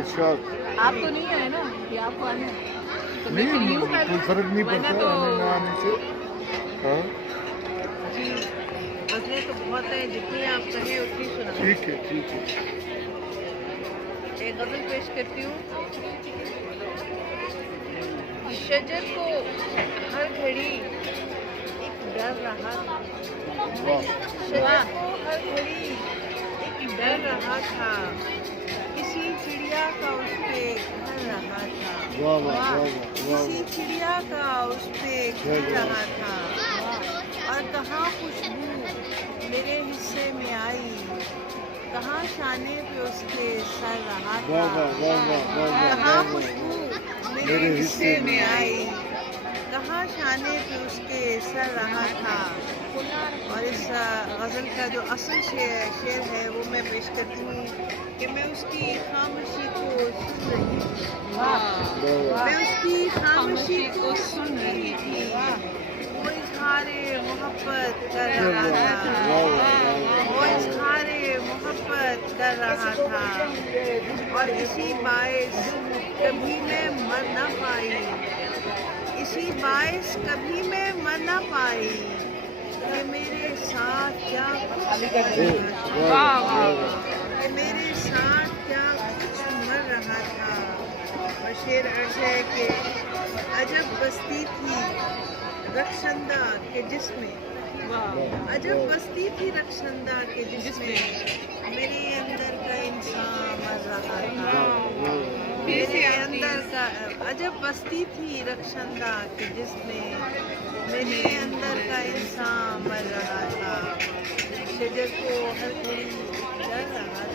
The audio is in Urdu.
ارشاد آپ تو نہیں آئے نا کہ آپ کو آنے تو میں نہیں، کلیوں کر کوئی فرق نہیں ورنہ پڑتا تو آنے نہ آنے سے. ہاں جی غزلیں تو بہت ہیں، جتنی آپ کہیں اتنی سنا. ٹھیک ہے ٹھیک ہے. ایک غزل پیش کرتی ہوں. شجر کو ہر گھڑی ایک ڈر رہا تھا. واہ شجر کو ہر گھڑی ایک ڈر رہا تھا. کسی چڑیا کا اس پہ گھر رہا تھا. واہ واہ واہ واہ کسی چڑیا کا اس پہ گھر رہا تھا. اور کہاں خوشبو میرے حصے میں آئی، کہاں شانے پہ اس کے سر رہا تھا. واہ واہ واہ واہ واہ کہاں واہ خوشبو میرے حصے میں آئی، کہاں شانے پہ اس کے سر رہا تھا. اور اس غزل کا جو اصل شعر ہے وہ میں پیش کرتی ہوں کہ میں اس کی خاموشی کو سن رہی تھی. میں اس کی خاموشی کو سن رہی تھی. وہ اظہار محبت کر رہا تھا. وہ اظہار محبت کر رہا تھا. اور اسی باعث کبھی میں مر نہ پائی. اسی باعث کبھی میں مر نہ پائی کہ میرے ساتھ کیا کہ میرے ساتھ کیا کچھ مر رہا تھا. اور شعر عرض ہے کہ عجب بستی تھی رخشندہ کے جسم میں. عجب بستی تھی رخشندہ کے جسم میں. میرے اندر کا انسان مر رہا تھا. میرے اندر کا عجب بستی تھی رخشندہ کے جسم میں. میرے اندر کا انسان مر رہا تھا. شجر کو ہر گھڑی ڈر رہا تھا.